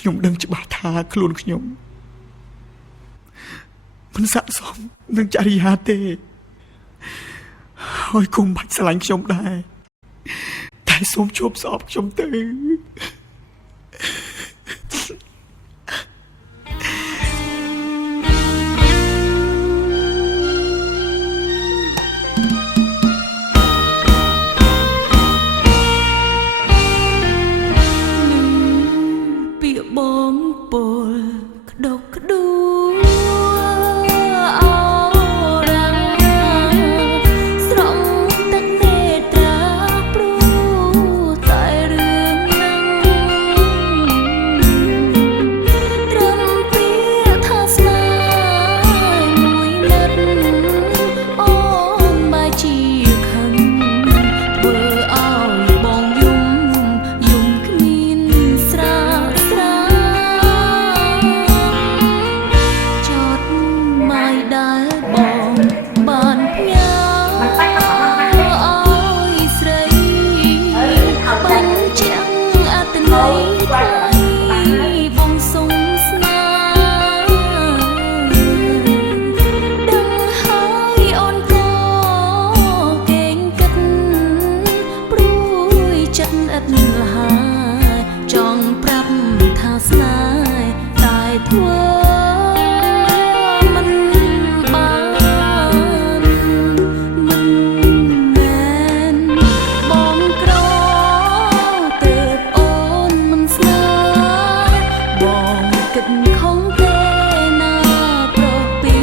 ខ្ញុំដឹងច្បាស់ថាខ្លួនខ្ញុំមិនស័ក្តិសមនឹងចរិយាទេហើយគុំបាច់ស្រឡាញ់ខ្ញុំដែរតែសូមជួបស្អប់ខ្ញុំទៅបងពលក្តុកក្តួលអរ៉ាស្រង់ទឹកនេត្រាព្រោះតែរឿងនឹងត្រឹមពាក្យថាស្នេហ៍មួយនិតអូនបែរជាខឹងធ្វើឲ្យបងយំគ្មានស្រាចង់ប្រាប់ថាស្នេហ៍តែធ្វើមិនបានមិនមែនបងក្រទើបអូនមិនស្នេហ៍បងគិតខំទេណាប្រុសពី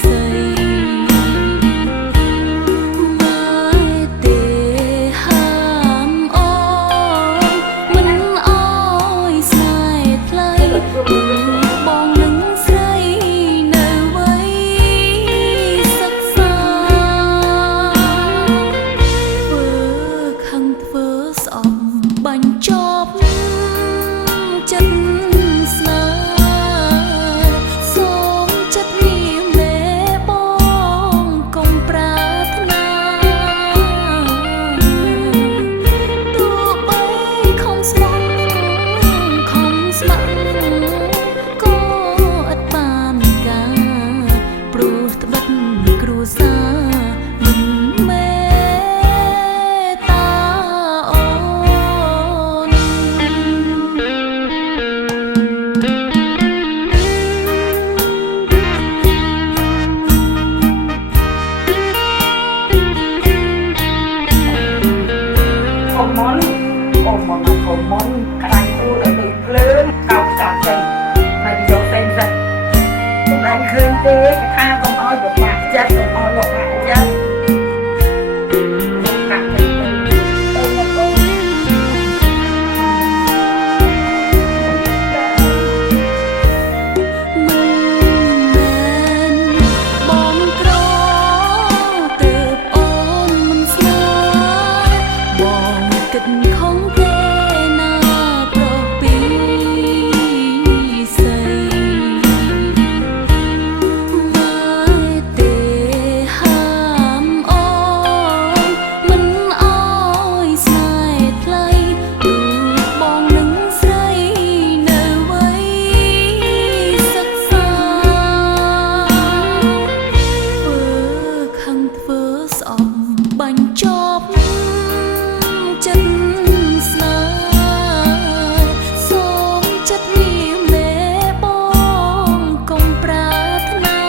ស្រីបញ្ចប់ចិត្តស្នេហ៍សូមចិត្តមានមេបងកុំប្រាថ្នាទោះបីខំស្មោះខំស្ម័គ្រក៏អត់បានការព្រោះត្បិតគ្រួសារមិនមែនមុនខ្លាំងទូទៅដូចភ្លើងកោបកាត់ទៅហើយយកផ្សេងសិនមិនបានឃើញទេថាកុំឲ្យប្រមាថចិត្តកុំឲ្យលោកបាក់ចិត្តកាត់ទៅមកកូនបងក្រទើបអូនមិនស្នេហ៍បងគិតខំបញ្ចប់ចិត្តស្នេហ៍សូមចិត្តមានមេបងកុំប្រាថ្នា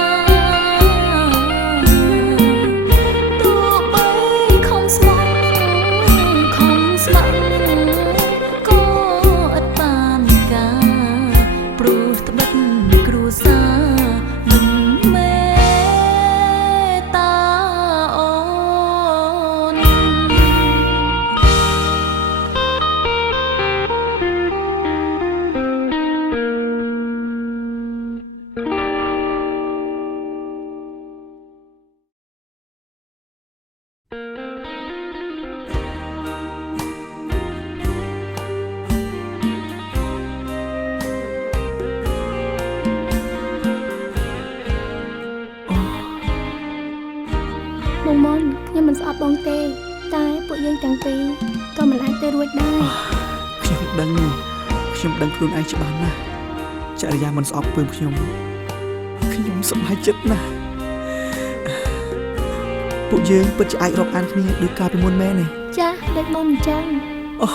ទោះបីខំស្មោះខំស្ម័គ្រក៏អត់បានការព្រោះត្បិតគ្រួសារមិនមែនបងមុនខ្ញុំមិនស្អប់បងទេតែពួកយើងទាំងពីរក៏មិនអាចទៅរួចដែរខ្ញុំដឹង ខ្ញុំដឹងខ្លួនឯងច្បាស់ណាស់ចរិយាមិនស្អប់ពើមខ្ញុំសប្បាយចិត្តណាស់ពួកយើងពិតជាអាចរាប់អានគ្នាដោយកាលពីមុនមែនទេ ចាស់ដូចមុនអញ្ចឹង អូ